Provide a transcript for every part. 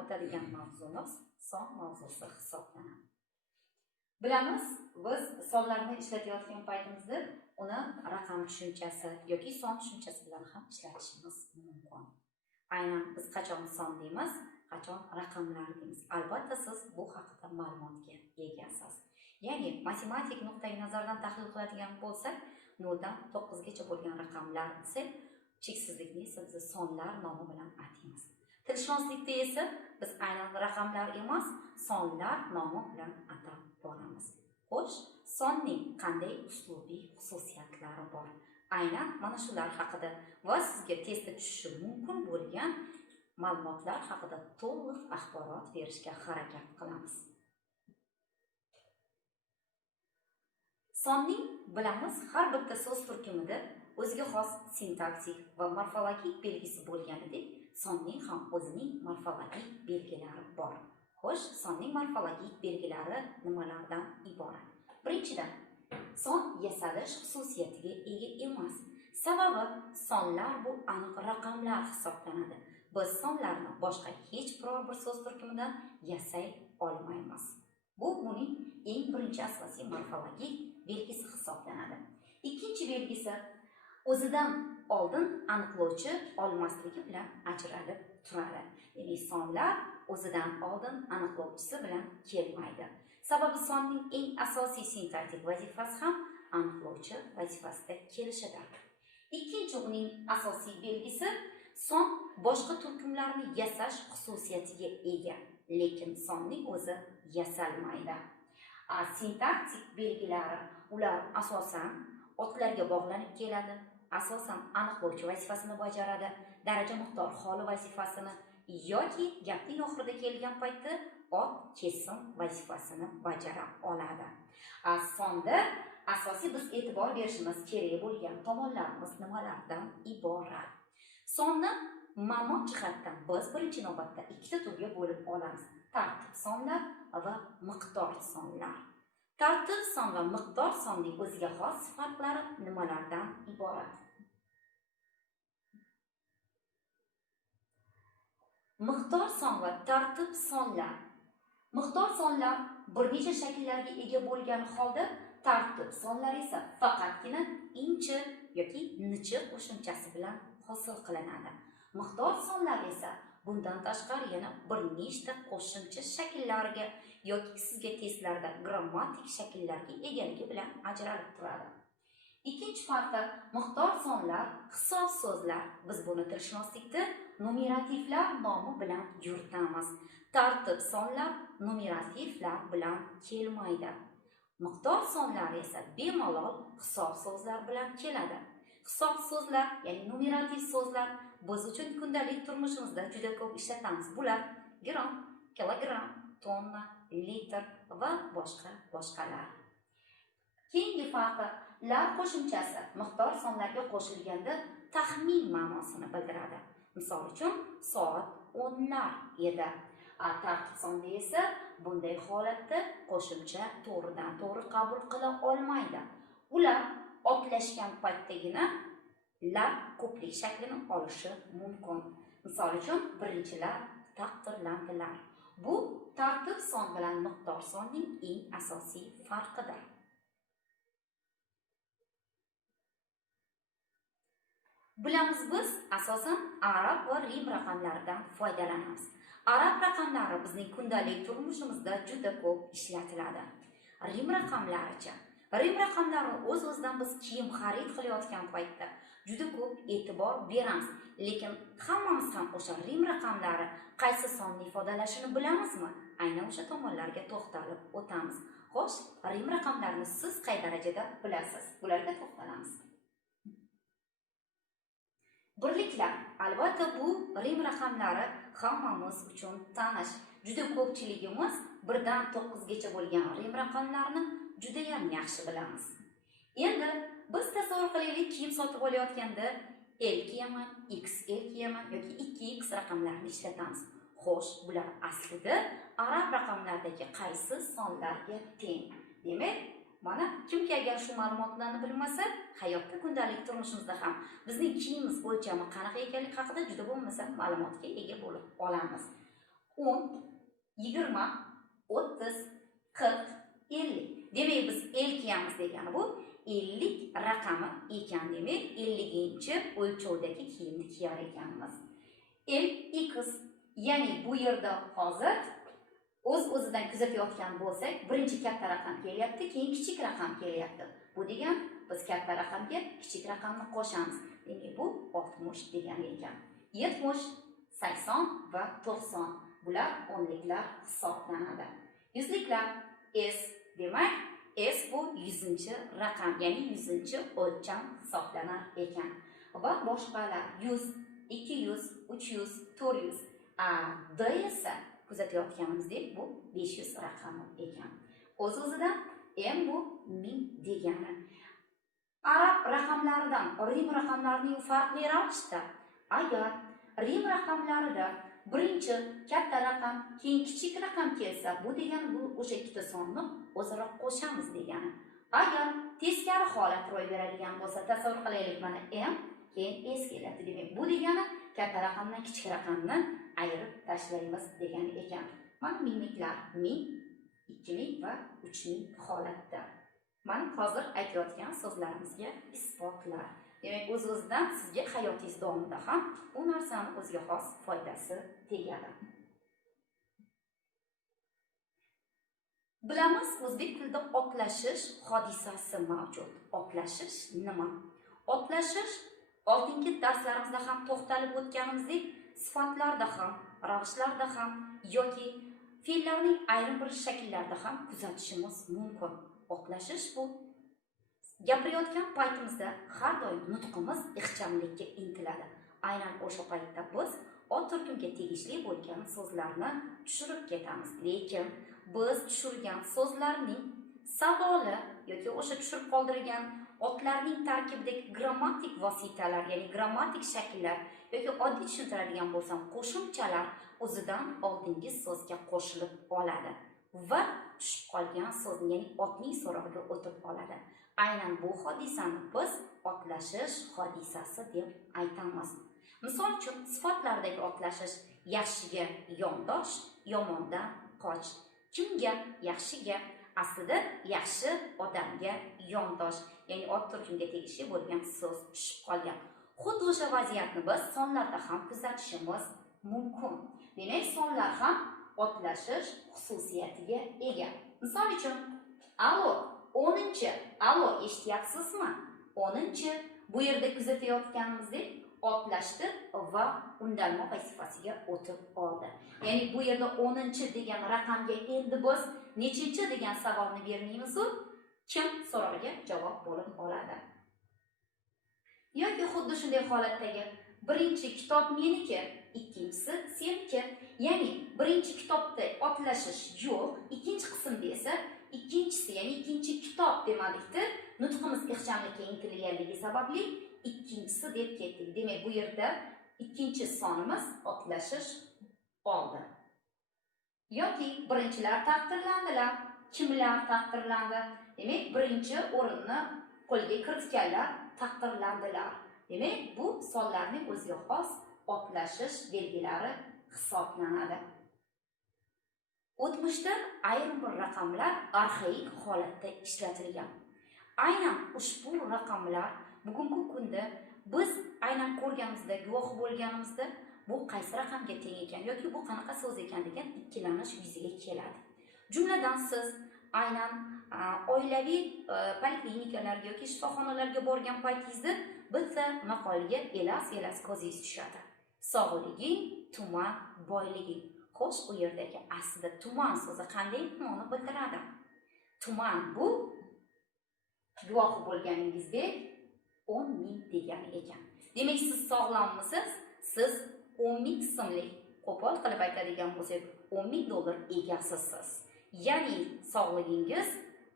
o'tadigan mavzumiz son mavzusi hisoblanadi. Bilamiz, biz sonlarni ishlatayotgan paytimizda uni raqam tushunchasi yoki son tushunchasi bilan ham ishlatishimiz mumkin. Aynan biz qachon son deymiz, qachon raqamlar deymiz. Albatta siz bu haqida ma'lumotga egasiz. Ya'ni matematik nuqtai nazardan tahlil qiladigan bo'lsak, 0 dan 9 gacha bo'lgan raqamlar esa cheksizlikni esa biz sonlar nomi bilan ataymiz. Tilshunoslikda esa biz aynan raqamlar emas, sonlar nomi bilan atab boramiz. Xo'sh, sonning qanday uslubiy xususiyatlari bor? Aynan mana shular haqida va sizga testda tushishi mumkin bo'lgan ma'lumotlar haqida to'liq axborot berishga harakat qilamiz. Sonning bilamiz, har bitta so'z turkumida o'ziga xos sintaktik va morfologik belgisi bo'lganidek, sonning ham o'zining morfologik belgilari bor. Xo'sh, sonning morfologik belgilari nimalardan iborat? Birinchidan, son yasalish xususiyatiga ega emas. Sababi, sonlar bu aniq raqamlar hisoblanadi. Biz sonlarni boshqa hech biror bir so'z turkumidan yasay olmaymiz. Bu uning eng birinchi asosiy morfologik belgisi hisoblanadi. Ikkinchi belgisi o'zidan oldin aniqlovchi olmasligi bilan ajralib turadi. Ya'ni sonlar o'zidan oldin aniqlovchisi bilan kelmaydi. Sababi sonning eng asosiy sintaktik vazifasi ham aniqlovchi vazifasida kelishidir. Ikkinchi uning asosiy belgisi son boshqa turkumlarni yasash xususiyatiga ega, lekin sonning o'zi yasalmaydi. Sintaktik belgilari ular asosan otlarga bog'lanib keladi, asosan aniqlovchi vazifasini bajaradi, daraja miqdor holi vazifasini yoki gapning oxirida kelgan paytda ot kesim vazifasini bajara oladi. Sonda asosiy biz e'tibor berishimiz kerak bo'lgan tomonlarimiz nimalardan iborat? Sonni ma'lumot jihatdan biz birinchi navbatda ikkita turga bo'lib olamiz: tartib sonlar va miqdor sonlar. Tartib son va miqdor sonning o'ziga xos sifatlari nimalardan iborat? Miqdor son va tartib sonlar. Miqdor sonlar bir necha shakllarga ega bo'lgan holda, tartib sonlar esa faqatgina inchi yoki nichi qo'shimchasi bilan hosil qilinadi. Miqdor sonlar esa bundan tashqari yana bir nechta qo'shimcha shakllarga yoki sizga testlarda grammatik shakllarga egaligi bilan ajralib turadi. Ikkinchi farqi, miqdor sonlar hisob so'zlar. Biz buni tilshunoslikda numerativlar nomi bilan yuritamiz. Tartib sonlar numerativlar bilan kelmaydi. Miqdor sonlar esa bemalol hisob so'zlar bilan keladi. Hisob so'zlar, ya'ni numerativ so'zlar biz uchun kundalik turmushimizda juda ko'p ishlatamiz. Bular gram, kilogram, tonna, litr va boshqalar. Keyingi farqi, lar qo'shimchasi miqdor sonlarga qo'shilganda taxmin ma'nosini bildiradi. Misol uchun, soat 10lar edi. Tartib sonda esa bunday holatda qo'shimcha to'g'ridan to'g'ri qabul qila olmaydi. Ular otlashgan paytdagina lar ko'plik shaklini olishi mumkin. Misol uchun, birinchilar taqdirlandilar. Bu tartib son bilan miqdor sonning eng asosiy farqidir. Bilamiz, biz asosan arab va rim raqamlaridan foydalanamiz. Arab raqamlari bizning kundalik turmushimizda juda ko'p ishlatiladi. Rim raqamlaricha. Rim raqamlarini o'z-o'zidan biz kiyim xarid qilayotgan paytda juda ko'p e'tibor beramiz. Lekin hammamiz ham o'sha rim raqamlari qaysi sonni ifodalashini bilamizmi? Aynan o'sha tomonlarga to'xtalib o'tamiz. Xo'sh, rim raqamlarini siz qay darajada bilasiz? Bularga to'xtalamiz. Birliklar. Albatta, bu rim raqamlari hammamiz uchun tanish. Juda ko'pchiligimiz 1 dan 9 gacha bo'lgan rim raqamlarni juda ham yaxshi bilamiz. Endi biz tasavvur qilaylik, kiyim sotib olayotganda L kiyaman, XL kiyaman yoki 2X raqamlarini ishlatamiz. Xo'sh, bular aslida arab raqamlaridagi qaysi sonlarga teng? Demak, mana kimki agar shu ma'lumotlarni bilmasa, hayotda kundalik turmushimizda ham bizning kiyimimiz o'lchami qanaqa ekanligi haqida juda bo'lmasa ma'lumotga ega bo'lib olamiz. 10, 20, 30, 40, 50. Demek biz 50 degani bu 50 raqami ekan demek 50-chi o'lchovdagi kiyimni kiyar ekanmiz. X, ya'ni bu yerda hozir o'z-o'zidan kuzatayotgan bo'lsak, birinchi katta raqam kelyapti, keyin kichik raqam kelyapti. Bu degan biz katta raqamga kichik raqamni qo'shamiz. Demak bu 60 degani ekan. 70, 80 va 90 bular o'nliklar hisoblanadi. Yuzliklar S demak S bu 100-chi raqam, ya'ni 100-chi o'lcham hisoblanar ekan. Va boshqalar 100, 200, 300, 400. D esa kuzatayotganimizdek bu 500 raqami ekan. O'z-o'zidan M bu 1000 degani. Arab raqamlaridan Rim raqamlarining farqli ravishda agar Rim raqamlarida birinchi katta raqam, keyin kichik raqam kelsa, bu degani bu o'sha ikkita sonni o'zaro qo'shamiz degani. Agar teskari holat ro'y beradigan bo'lsa, tasavvur qilaylik, mana M keyin S keladi. Demak, bu degani katta raqamdan kichik raqamni ayirib tashlaymiz degani ekan. Mana mingliklar 1000, 2000 va 3000 holatda. Mana hozir aytayotgan so'zlarimizga isbotlar. Demak, o'z-o'zidan sizga hayotingiz davomida ham bu narsani o'ziga xos foydasi tegadi. Bilamiz, o'zbek tilida otlashish hodisasi mavjud. Otlashish nima? Otlashish oldingi darslarimizda ham to'xtalib o'tganimizdek, sifatlarda ham, ravishlarda ham yoki fe'llarning ayrim bir shakllarida ham kuzatishimiz mumkin. Otlashish bu gapirayotgan paytimizda har doim nutqimiz ixchamlikka intiladi. Aynan o'sha paytda biz ot turkumga tegishli bo'lgan so'zlarni tushirib ketamiz. Lekin biz tushirgan so'zlarning savoli yoki o'sha tushirib qoldirgan otlarning tarkibidagi grammatik vositalar, ya'ni grammatik shakllar yoki oddiy tushuntiradigan bo'lsam qo'shimchalar o'zidan oldingi so'zga qo'shilib oladi va tushib qolgan so'zni, ya'ni otning so'rog'iga o'tib oladi. Aynan bu hodisani biz otlashish hodisasi deb aytamiz. Misol uchun sifatlardagi otlashish: yaxshiga yondosh, yomondan qoch. Kimga? Yaxshiga. Aslida yaxshi odamga yondosh, ya'ni ot turkumga tegishli bo'lgan so'z tushib qolgan. Xuddi o'sha vaziyatni biz sonlarda ham kuzatishimiz mumkin. Demak, sonlar ham otlashish xususiyatiga ega. Misol uchun, alo, 10-chi, alo, eshityapsizmi? 10-chi bu yerda kuzatayotganimizdek otlashdi va undanma vazifasiga o'tib oldi. Ya'ni bu yerda 10-chi degan raqamga endi biz nechinchi degan savolni bermaymiz-ku, kim so'rog'iga javob bo'lib oladi. Yoki xuddi shunday holatdagi birinchi kitob meniki, ikkinchisi seniki. Ya'ni birinchi kitobda otlashish yo'q, ikkinchi qismda esa ikkinchisi, ya'ni ikkinchi kitob demadikda, nutqimiz ixchamlikka intilganligi sababli ikkinchisi deb ketdik. Demak, bu yerda ikkinchi sonimiz otlashish oldi. Yoki birinchilar taqdirlandilar, kimlar taqdirlandi? Demak, birinchi o'rinni qo'lga kiritganlar taqdirlandilar. Demak, bu sonlarning o'ziga xos otlashish belgilari hisoblanadi. O'tmishda ayrim bir raqamlar arxaik holatda ishlatilgan. Aynan ushbu raqamlar bugungi kunda biz aynan ko'rganimizda, guvoh bo'lganimizda bu qaysi raqamga teng ekan yoki bu qanaqa so'z ekan degan ikkilanish yuzaga keladi. Jumladan siz aynan oilaviy poliklinikalarga yoki shifoxonalarga borgan paytingizda bitta maqolaga elas ko'zingiz tushadi. Sog'liging, tuman, boyliging. Xo'sh, u yerdagi aslida tuman so'zi qanday ma'no bildiradi? Tuman bu guvoh bo'lganingizdek 10.000 degani ekan. Demak, siz sog'lommisiz? Siz 10.000 so'mlik, qo'pol qilib aytadigan bo'lsak, $10.000 egasisiz. Ya'ni sog'ligingiz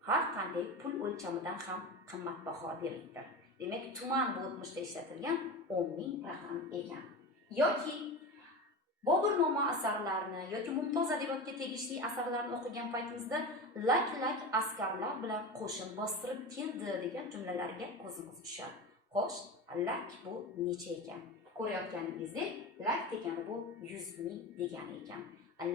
har qanday pul o'lchamidan ham qimmatbaho demakdir. Demak, tuman bu o'tmishda ishlatilgan 10.000 raqam ekan. Yoki Boburnoma asarlarini yoki Mumtoz adabiyotga tegishli asarlarni o'qigan paytimizda lak askarlar bilan qo'shin bostirib keldi degan jumlalarga ko'zimiz tushadi. Xo'sh, lak bu necha ekan? Ko'rayotganingizdek, lak degani bu 100.000 degani ekan.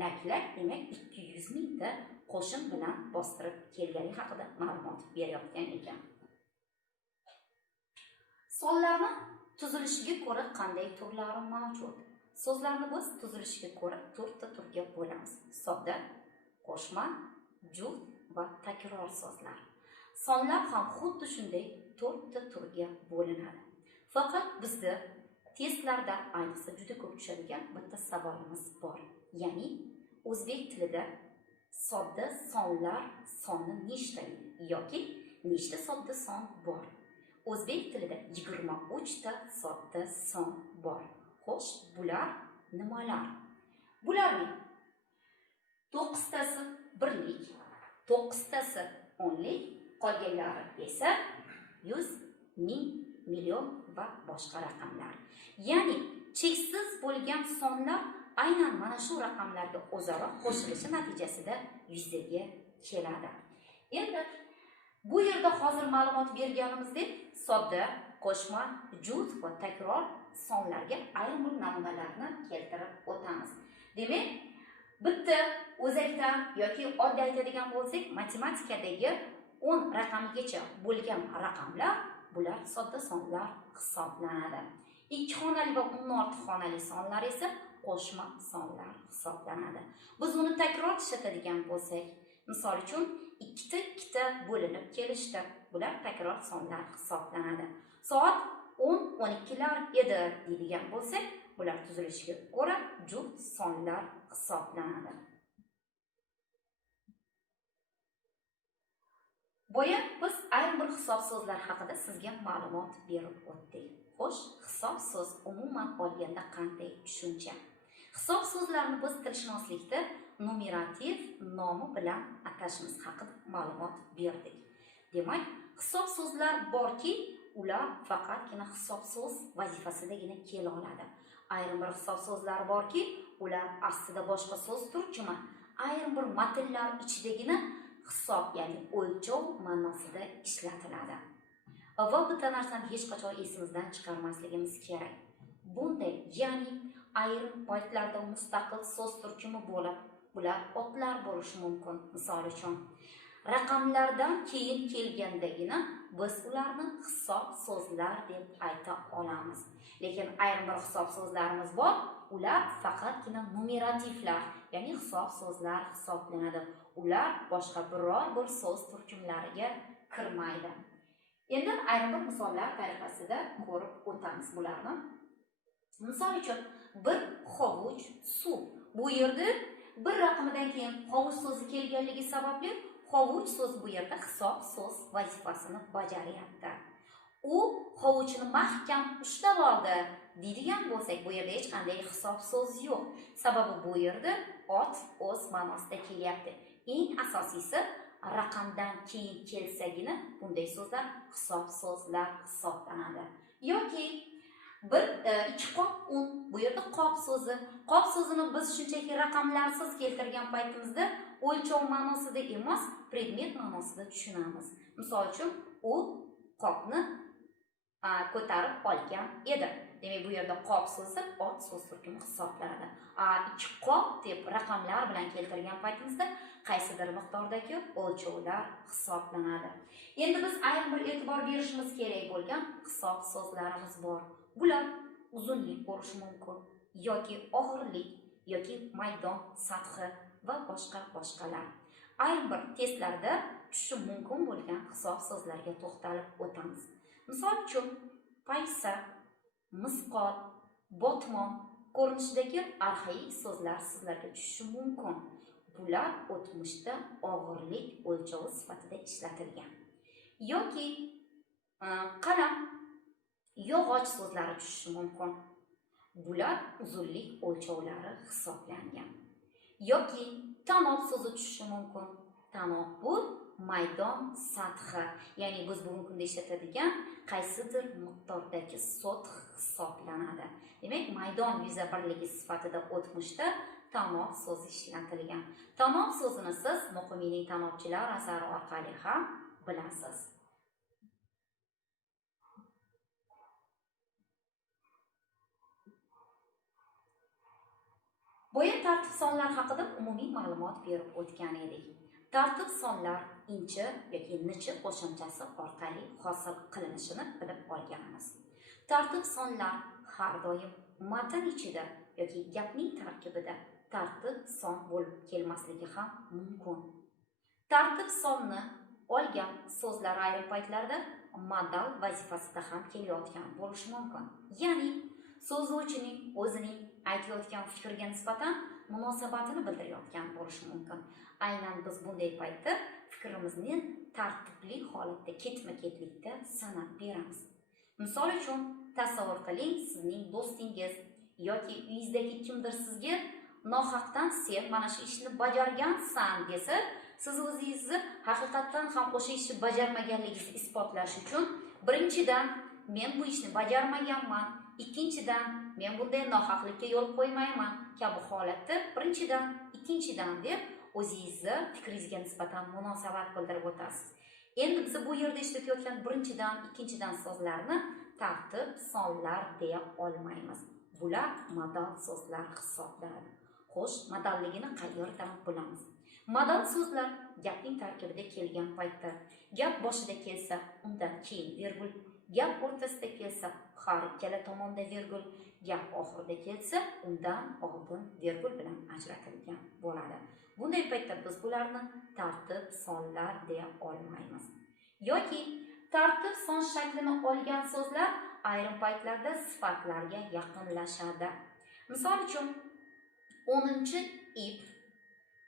Laklak demak 200 mingta qo'shin bilan bostirib kelgani haqida ma'lumot berayotgan ekan. Sonlarni tuzilishiga ko'ra qanday turlari mavjud? So'zlarni biz tuzilishiga ko'ra 4 ta turga bo'lamiz. Sodda, qo'shma, juft va takror so'zlar. Sonlar ham xuddi shunday 4 ta turga bo'linadi. Faqat bizda testlarda ayniqsa juda ko'p tushadigan bitta savolimiz bor. Ya'ni o'zbek tilida sodda sonlar sonni nechta yoki nechta sodda son bor? O'zbek tilida 23 ta sodda son bor. Xo'sh, bular nimalar? Bularning 9 tasi birlik, 9 tasi o'nlik, qolganlari esa 100, 1000, million va boshqa raqamlar. Ya'ni cheksiz bo'lgan sonlar aynan mana shu raqamlarga o'zaro qo'shilishi natijasida yuzaga keladi. Endi bu yerda hozir ma'lumot berganimizdek sodda, qo'shma, juft va takror sonlarga ayrim bir namunalarni keltirib o'tamiz. Demak, bitta o'zakdan yoki oddiy aytadigan bo'lsak, matematikadagi 10 raqamigacha bo'lgan raqamlar bular sodda sonlar hisoblanadi. 2 xonali va undan ortiq xonali sonlar esa qo'shma sonlar hisoblanadi. Biz uni takror ishlatadigan bo'lsak, misol uchun 2 ta bo'linib kelishdi. Bular takror sonlar hisoblanadi. Soat 10-12lar edi deydigan bo'lsak, bular tuzilishiga ko'ra juft sonlar hisoblanadi. Boya biz ayrim bir hisob so'zlar haqida sizga ma'lumot berib o'tdik. Xo'sh, hisob so'z umuman olganda qanday tushuncha? Hisob so'zlarni biz tilshunoslikda numerativ nomi bilan atashimiz haqida ma'lumot berdik. Demak, hisob so'zlar borki, ular faqatgina hisob so'z vazifasidagina kela oladi. Ayrim bir hisob so'zlar borki, ular aslida boshqa so'z turkumi, ayrim bir matnlar ichidagina hisob, ya'ni o'lchov ma'nosida ishlatiladi. Va bitta narsani hech qachon esimizdan chiqarmasligimiz kerak. Bunday, ya'ni ayrim paytlarda mustaqil so'z turkumi bo'lib, bular otlar bo'lishi mumkin. Misol uchun, raqamlardan keyin kelgandagina biz ularni hisob so'zlar deb ayta olamiz. Lekin ayrim bir hisob so'zlarimiz bor, ular faqatgina numerativlar, ya'ni hisob so'zlar hisoblanadi. Ular boshqa biror bir so'z turkumlariga kirmaydi. Endi ayrim bir misollar tariqasida ko'rib o'tamiz bularni. Misol uchun, bir hovuch suv. Bu yerda bir raqamidan keyin hovuch so'zi kelganligi sababli hovuch so'z bu yerda hisob so'z vazifasini bajaryapti. U hovuchni mahkam ushlab oldi deydigan bo'lsak, bu yerda hech qanday hisob so'z yo'q. Sababi bu yerda ot o'z ma'nosida kelyapti. Eng asosiysi raqamdan keyin kelsagina bunday so'zlar hisob so'zlar hisoblanadi. Yoki bir 2 qop un, bu yerda qop so'zi. Qop so'zini biz shunchaki raqamlarsiz keltirgan paytimizda o'lchov ma'nosida emas, predmet ma'nosida tushunamiz. Misol uchun, u qopni ko'tarib olgan edi. Demak, bu yerda qop so'zi ot so'z turkumi hisoblanadi. 2 qop deb raqamlar bilan keltirgan paytimizda qaysidir miqdordagi o'lchovlar hisoblanadi. Endi biz ayrim bir e'tibor berishimiz kerak bo'lgan hisob so'zlarimiz bor. Bular uzunlik bo'lishi mumkin, yoki og'irlik, yoki maydon sathi va boshqalar. Ayrim bir testlarda tushishi mumkin bo'lgan hisob so'zlarga to'xtalib o'tamiz. Misol uchun, paysa, misqol, botmon ko'rinishidagi arxaik so'zlar sizlarga tushishi mumkin. Bular o'tmishda og'irlik o'lchovi sifatida ishlatilgan. Yoki qalam, yog'och so'zlari tushishi mumkin. Bular uzunlik o'lchovlari hisoblangan. Yoki tanob so'zi tushishi mumkin. Tanob bu maydon sathi, ya'ni biz bugungi kunda ishlatadigan qaysidir miqdordagi soth hisoblanadi. Demak, maydon yuza birligi sifatida o'tmishda tanob so'zi ishlatilgan. Tanob so'zini siz Muqimining Tanobchilar asari orqali ham bilasiz. Bo'yin tartib sonlar haqida umumiy ma'lumot berib o'tgan edik. Tartib sonlar inchi yoki nichi qo'shimchasi orqali hosil qilinishini bilib olganmiz. Tartib sonlar har doim matn ichida yoki gapning tarkibida tartib son bo'lib kelmasligi ham mumkin. Tartib sonni olgan so'zlar ayrim paytlarda modal vazifasida ham kelayotgan bo'lishi mumkin. Ya'ni so'zlovchining o'zining aytayotgan fikriga nisbatan munosabatini bildirayotgan bo'lishi mumkin. Aynan biz bunday paytda fikrimizni tartibli holatda ketma-ketlikda sanab beramiz. Misol uchun tasavvur qiling, sizning do'stingiz yoki uyingizdagi kimdir sizga nohaqdan sen mana shu ishni bajargansan desa, siz o'zingizni haqiqatdan ham o'sha ishni bajarmaganligingizni isbotlash uchun birinchidan men bu ishni bajarmaganman, ikkinchidan men bunday nohaqlikka yo'l qo'ymayman kabi holatda birinchidan, ikkinchidan deb o'zingizni fikringizga nisbatan munosabat bildirib o'tasiz. Endi biz bu yerda ishlatayotgan birinchidan, ikkinchidan so'zlarni tartib sonlar deya olmaymiz. Bular modal so'zlar hisoblanadi. Xo'sh, modalligini qayerdan bilamiz? Modal so'zlar gapning tarkibida kelgan paytda, gap boshida kelsa, undan keyin virgul, gap o'rtasida kelsa, har ikkala tomonda virgul, gap oxirida kelsa, undan oldin virgul bilan ajratilgan bo'ladi. Bunday paytda biz bularni tartib sonlar deya olmaymiz. Yoki tartib son shaklini olgan so'zlar ayrim paytlarda sifatlarga yaqinlashadi. Misol uchun 10-ip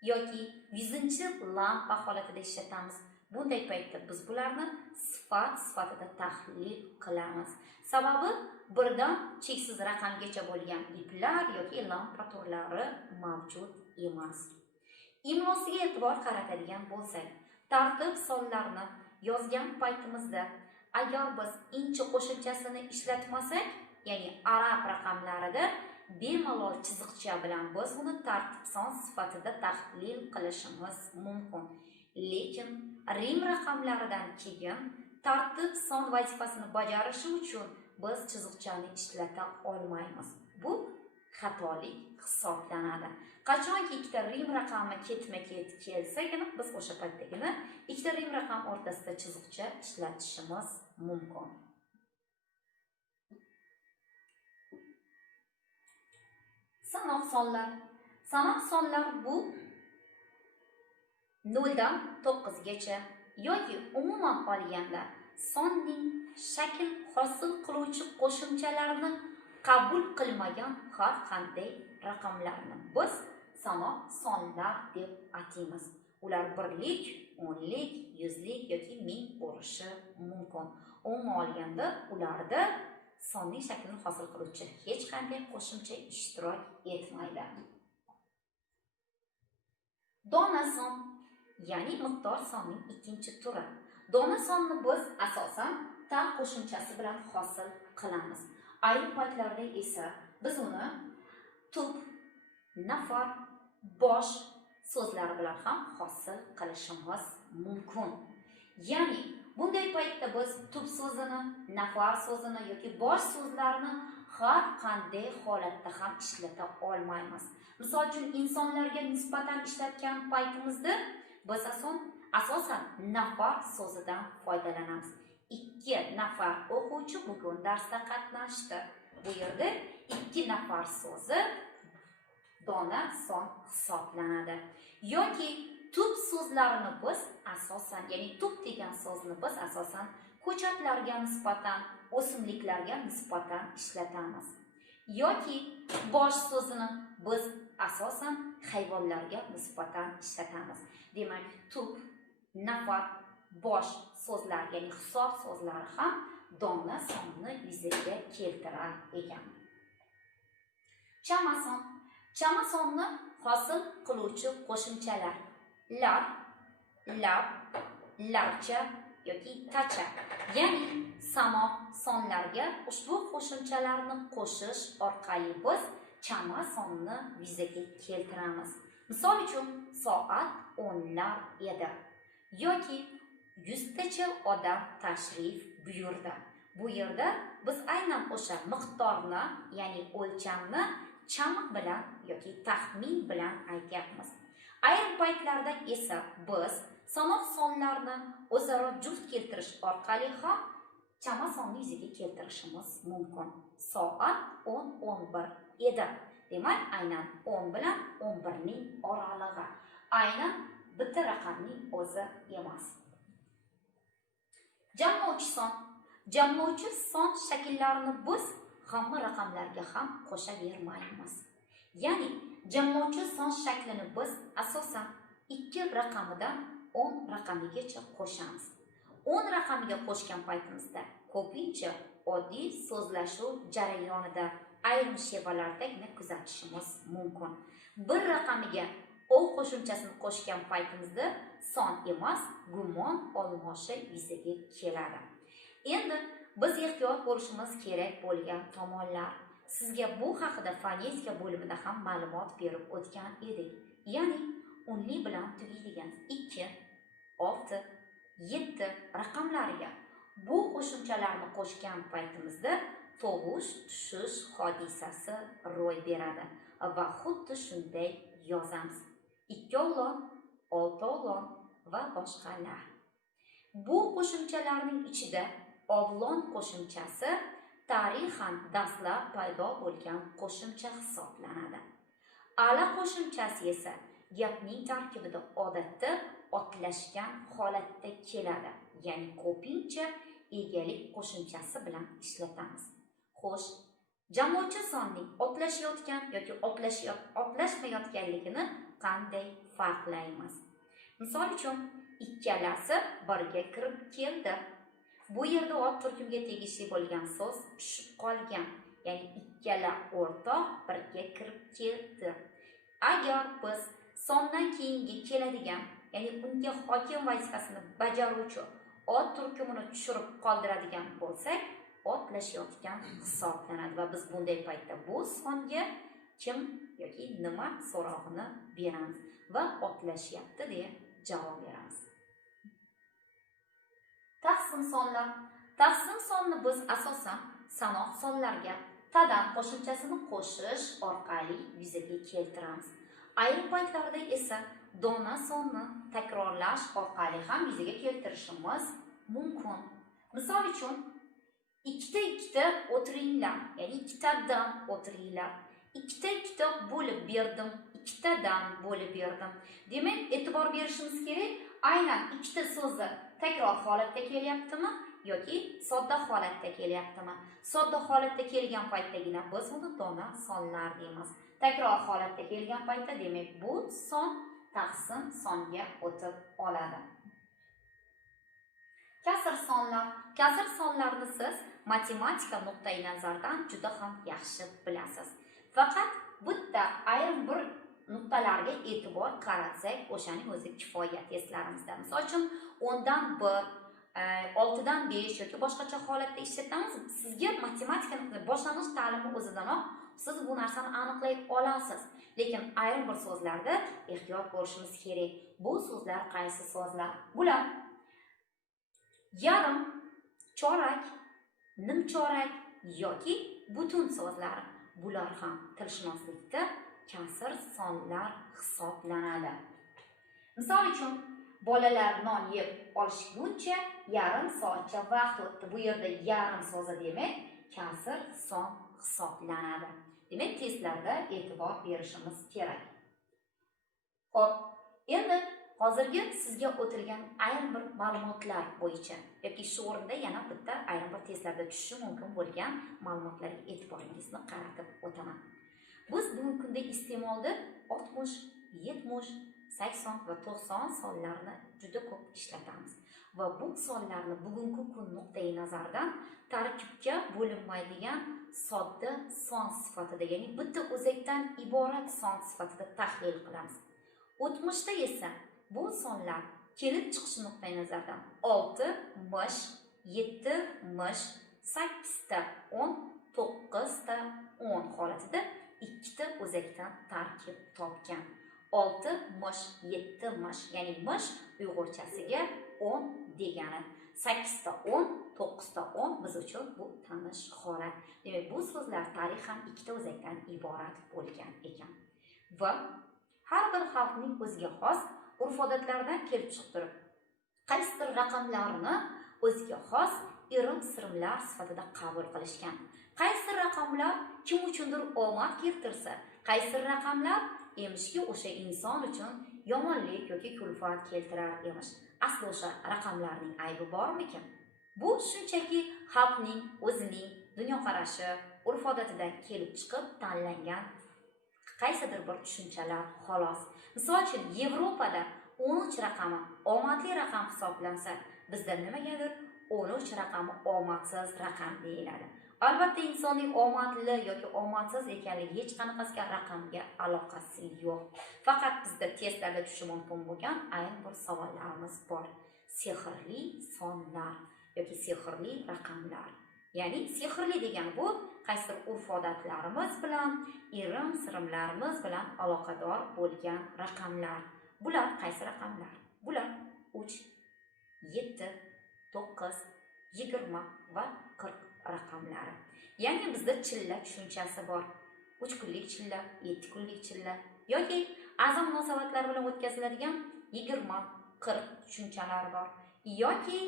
yoki 100-lampa holatida ishlatamiz. Bunday paytda biz bularni sifat sifatida tahlil qilamiz. Sababi birdan cheksiz raqamgacha bo'lgan iplar yoki lampa turlari mavjud emas. Imlosiga e'tibor qaratadigan bo'lsak, tartib sonlarni yozgan paytimizda agar biz inchi qo'shimchasini ishlatmasak, ya'ni arab raqamlarida bemalol chiziqcha bilan biz uni tartib son sifatida tahlil qilishimiz mumkin. Lekin rim raqamlaridan keyin tartib son vazifasini bajarishi uchun biz chiziqchani ishlata olmaymiz. Bu xatolik hisoblanadi. Qachonki ikkita rim raqami ketma-ket kelsagina biz o'sha paytdagina ikkita rim raqam o'rtasida chiziqcha ishlatishimiz mumkin. Sanoq sonlar. Sanoq sonlar bu 0 dan 9 gacha yoki umuman olganda sonning shakl hosil qiluvchi qo'shimchalarini qabul qilmagan har qanday raqamlarni biz sanoq sonlar deb ataymiz. Ular birlik, o'nlik, yuzlik yoki ming bo'lishi mumkin. Umuman olganda ularda sonning shaklini hosil qiluvchi hech qanday qo'shimcha ishtirok etmaydi. Dona son, ya'ni miqdor sonning ikkinchi turi. Dona sonni biz asosan ta qo'shimchasi bilan hosil qilamiz. Ayrim paytlarda esa biz uni tup, nafar, bosh so'zlari bilan ham hosil qilishimiz mumkin. Ya'ni bunday paytda biz tup so'zini, nafar so'zini yoki bosh so'zlarini har qanday holatda ham ishlata olmaymiz. Misol uchun insonlarga nisbatan ishlatgan paytimizda biz asosan nafar so'zidan foydalanamiz. 2 nafar o'quvchi bugun darsda qatnashdi. Bu yerda 2 nafar so'zi dona son hisoblanadi. Yoki tup so'zlarini biz asosan, ya'ni tup degan so'zni biz asosan ko'chatlarga nisbatan, o'simliklarga nisbatan ishlatamiz. Yoki bosh so'zini biz asosan hayvonlarga nisbatan ishlatamiz. Demak, tup, nafar, bosh so'zlar, ya'ni hisob so'zlari ham dona sonni yuzaga keltirar ekan. Chamason. Chamasonni hosil qiluvchi qo'shimchalar lar, lab, larcha yoki tacha. Ya'ni sanoq sonlarga ushbu qo'shimchalarni qo'shish orqali biz chama sonni yuzaga keltiramiz. Misol uchun soat 10lar edi yoki 100 tacha odam tashrif buyurdi. Bu yerda biz aynan o'sha miqdorni, ya'ni o'lchamni chamiq bilan yoki taxmin bilan aytyapmiz. Ayrim paytlarda esa biz sanoq sonlarni o'zaro juft keltirish orqali ham chama sonni yuzaga keltirishimiz mumkin. Soat 10:11 edi. Demak, aynan 10 bilan 11 ning oralig'i. Aynan bitta raqamning o'zi emas. Jamlovchi son. Jamlovchi son shakllarini biz hamma raqamlarga ham qo'shavermaymiz. Ya'ni jamlovchi son shaklini biz asosan 2 raqamidan 10 raqamigacha qo'shamiz. 10 raqamiga qo'shgan paytimizda ko'pincha oddiy so'zlashuv jarayonida ayrim shevalardagina kuzatishimiz mumkin. Bir raqamiga o qo'shimchasini qo'shgan paytimizda son emas, gumon olmoshi yuzaga keladi. Endi biz ehtiyot bo'lishimiz kerak bo'lgan tomonlar. Sizga bu haqida fonetika bo'limida ham ma'lumot berib o'tgan edik. Ya'ni unli bilan tugaydigan 2, 6, 7 raqamlariga bu qo'shimchalarni qo'shgan paytimizda tovush tushish hodisasi ro'y beradi va xuddi shunday yozamiz. 2 6 va boshqalar. Bu qo'shimchalarning ichida ovlon qo'shimchasi tarixan dastlab paydo bo'lgan qo'shimcha hisoblanadi. Ala qo'shimchasi esa gapning tarkibida odatda otlashgan holatda keladi. Ya'ni ko'pincha egalik qo'shimchasi bilan ishlatamiz. Xo'sh, jamlovchi sonning otlashayotgan yoki otlashmayotganligini qanday farqlaymiz? Misol uchun, ikkalasi birga kirib keldi. Bu yerda ot turkumga tegishli bo'lgan so'z tushib qolgan. Ya'ni ikkala o'rtoq birga kirib keldi. Agar biz sondan keyingi keladigan, ya'ni unga hokim vazifasini bajaruvchi ot turkumini tushirib qoldiradigan bo'lsak, otlashayotgan hisoblanadi va biz bunday paytda bu songa kim yoki nima so'rog'ini beramiz va otlashyapti deb javob beramiz. Taqsim sonlar. Taqsim sonni biz asosan sanoq sonlarga tadan qo'shimchasini qo'shish orqali yuzaga keltiramiz. Ayrim paytlarda esa dona sonni takrorlash orqali ham yuzaga keltirishimiz mumkin. Misol uchun, 2 o'tiringlar, ya'ni 2tadan o'tiringlar. 2 bo'lib berdim, 2tadan bo'lib berdim. Demak, e'tibor berishimiz kerak, aynan 2ta so'zi takror holatda kelyaptimi yoki sodda holatda kelyaptimi? Sodda holatda kelgan paytdagina biz uni dona sonlar deymiz. Takror holatda kelgan paytda demak bu son taqsim songa o'tib oladi. Kasr sonlar. Kasr sonlarni siz matematika nuqtai nazaridan juda ham yaxshi bilasiz. Faqat bitta ayrim bir nuqtalarga e'tibor qaratsak, o'shaning o'zi kifoya testlarimizda. Misol uchun 10dan 1, 6dan 5 yoki boshqacha holatda ishlatamiz. Sizga matematika boshlang'ich ta'limi o'zidanoq siz bu narsani aniqlay olasiz. Lekin ayrim bir so'zlarda ehtiyot bo'lishimiz kerak. Bu so'zlar qaysi so'zlar? Bular yarim, chorak, nimchorak yoki butun so'zlar. Bular ham tilshunoslikda kasr sonlar hisoblanadi. Misol uchun, bolalar non yeb olishguncha yarim soatcha vaqt o'tdi. Bu yerda yarim so'zi demak kasr son hisoblanadi. Demak, testlarda e'tibor berishimiz kerak. Xo'p, endi hozirgi sizga o'tilgan ayrim bir ma'lumotlar bo'yicha yoki shu o'rinda yana bitta ayrim bir testlarda tushishi mumkin bo'lgan ma'lumotlarga e'tiboringizni qaratib o'taman. Biz bugungi kunda iste'molda 60, 70, 80 va 90 sonlarni juda ko'p ishlatamiz. Va bu sonlarni bugungi kun nuqtai nazaridan tarkibga bo'linmaydigan sodda son sifatida, ya'ni bitta o'zakdan iborat son sifatida tahlil qilamiz. 70da esa bu sonlar kelib chiqishi nuqtai nazaridan 6 mish, 7 mish, 8 ta 10, 9 ta 10 holatida ikkita o'zakdan tarkib topgan. 6 mish, 7 mish, ya'ni mish uyg'urchasiga 10 degani. 8 ta 10, 9 ta 10 biz uchun bu tanish holat. Demak, bu so'zlar tarixan ikkita o'zakdan iborat bo'lgan ekan. Va har bir xalqning o'ziga xos urf-odatlaridan kelib chiqib turib, qaysidir raqamlarni o'ziga xos irim-sirimlar sifatida qabul qilishgan. Qaysi raqamlar kim uchundir omad keltirsa, qaysi raqamlar emishki o'sha inson uchun yomonlik yoki kulfat keltirar emish. Asli o'sha raqamlarning aybi bormikin? Bu shunchaki xalqning o'zining dunyoqarashi, urf-odatidan kelib chiqib tanlangan qaysidir bir tushunchalar xolos. Misol uchun Yevropada 13 raqami omadli raqam hisoblansa, bizda nimagadir 13 raqami omadsiz raqam deyiladi. Albatta insonning omadli yoki omadsiz ekanligi hech qanaqasiga raqamga aloqasi yo'q. Faqat bizda testlarda tushishi mumkin bo'lgan ayrim bir savollarimiz bor. Sehrli sonlar yoki sehrli raqamlar. Ya'ni sehrli degani bu qaysidir urf-odatlarimiz bilan, irim-sirimlarimiz bilan aloqador bo'lgan raqamlar. Bular qaysi raqamlar? Bular 3, 7, 9, 20 va 40 raqamlari. Ya'ni bizda chilla tushunchasi bor. 3 kunlik chilla, 7 kunlik chilla yoki a'zo munosabatlar bilan o'tkaziladigan 20, 40 tushunchalar bor. Yoki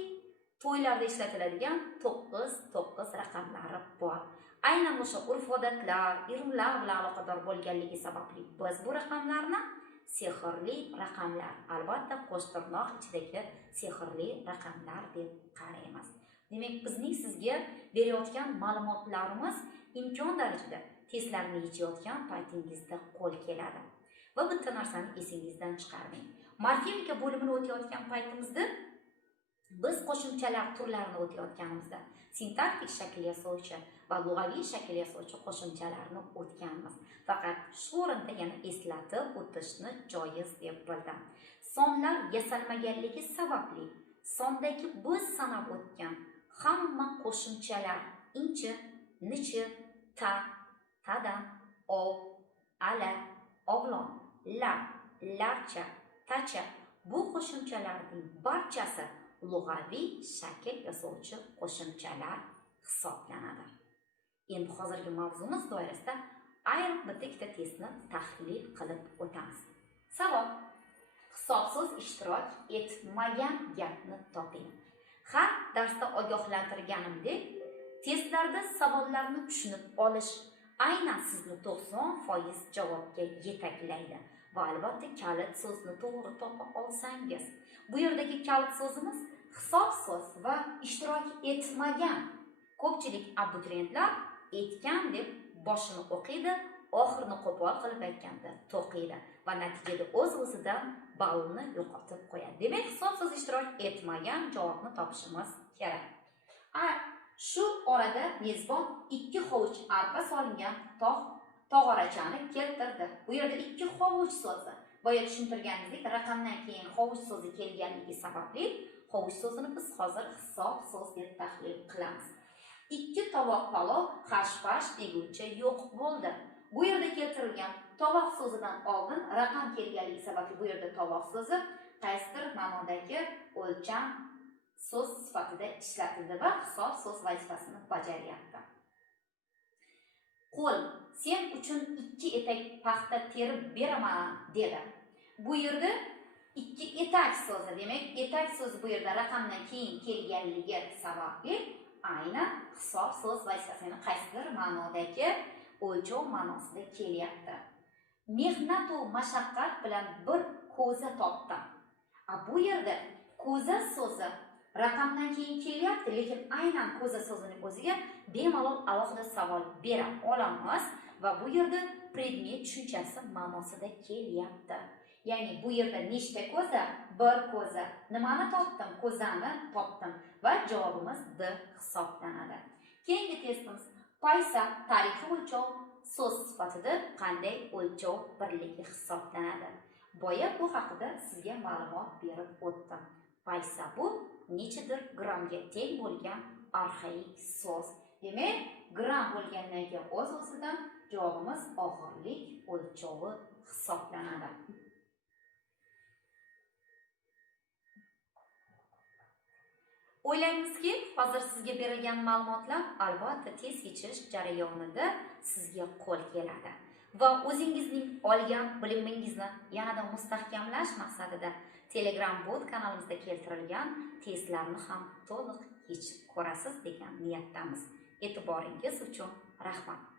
to'ylarda ishlatiladigan 9 raqamlari bor. Aynan o'sha urf-odatlar, irimlar bilan aloqador bo'lganligi sababli biz bu raqamlarni sehrli raqamlar, albatta qo'sh tirnoq ichidagi sehrli raqamlar deb qaraymiz. Demak, bizning sizga berayotgan ma'lumotlarimiz imkon darajada testlarni yechayotgan paytingizda qo'l keladi. Va bitta narsani esingizdan chiqarmang. Morfemika bo'limini o'tayotgan paytimizda biz qo'shimchalar turlarini o'tayotganimizda sintaktik shakl yasovchi va lug'aviy shakl yasovchi qo'shimchalarni o'tganmiz. Faqat shu o'rinda yana eslatib o'tishni joiz deb bildim. Sonlar yasalmaganligi sababli sondagi biz sanab o'tgan hamma qo'shimchalar inchi, nichi, ta, tada, ov, ala, ovlon, la, larcha, tacha bu qo'shimchalarning barchasi lug'aviy shakl yasovchi qo'shimchalar hisoblanadi. Endi hozirgi mavzumiz doirasida ayrim bitta testni tahlil qilib o'tamiz. Savol: hisobsiz ishtirok etmagan gapni toping. Har darsda ogohlantirganimdek, testlarda savollarni tushunib olish aynan sizni 90% javobga yetaklaydi va albatta kalit so'zni to'g'ri topa olsangiz. Bu yerdagi kalit so'zimiz hisobsiz va ishtirok etmagan. Ko'pchilik abituriyentlar etgan deb boshini o'qiydi, oxirini qo'pol qilib aytganda to'qiydi va natijada o'z-o'zidan ballni yo'qotib qo'yadi. Demak, hisobsiz ishtirok etmagan javobni topishimiz kerak. Shu orada mezbon 2 hovuch arpa solingan tog'orachani keltirdi. Bu yerda 2 hovuch so'zi. Boya tushuntirganimizdek, raqamdan keyin hovuch so'zi kelganligi sababli hovuch so'zini biz hozir hisob so'z deb tahlil qilamiz. 2 tovoq palov hash-pash deguncha yo'q bo'ldi. Bu yerda keltirilgan tovoq so'zidan oldin raqam kelganligi sababli bu yerda tovoq so'zi qaysidir ma'nodagi o'lcham so'z sifatida ishlatildi va hisob so'z vazifasini bajaryapti. Qo'l sen uchun 2 etak paxta terib beraman dedi. Bu yerda 2 etak so'zi, demak etak so'zi bu yerda raqamdan keyin kelganligi sababli aynan hisob so'z vazifasini qaysidir ma'nodagi o'lchov ma'nosida kelyapti. Mehnat va mashaqqat bilan bir ko'za topdim. Bu yerda ko'za so'zi raqamdan keyin kelyapti, lekin aynan ko'za so'zining o'ziga bemalol alohida savol bera olamiz va bu yerda predmet tushunchasi ma'nosida kelyapti. Ya'ni bu yerda nechta ko'za? Bir ko'za. Nimani topdim? Ko'zani topdim va javobimiz D hisoblanadi. Keyingi testimiz paysa tarixiy o'lchov so'z sifatida qanday o'lchov birligi hisoblanadi? Boya bu haqida sizga ma'lumot berib o'tdim. Paysa bu nechadir grammga teng bo'lgan arxaik so'z. Demak, gram bo'lgandan keyin o'z-o'zidan javobimiz og'irlik o'lchovi hisoblanadi. O'ylaymizki, hozir sizga berilgan ma'lumotlar albatta test yechish jarayonida sizga qo'l keladi va o'zingizning olgan bilimingizni yanada mustahkamlash maqsadida Telegram bot kanalimizda keltirilgan testlarni ham to'liq yechib ko'rasiz degan niyatdamiz. E'tiboringiz uchun rahmat.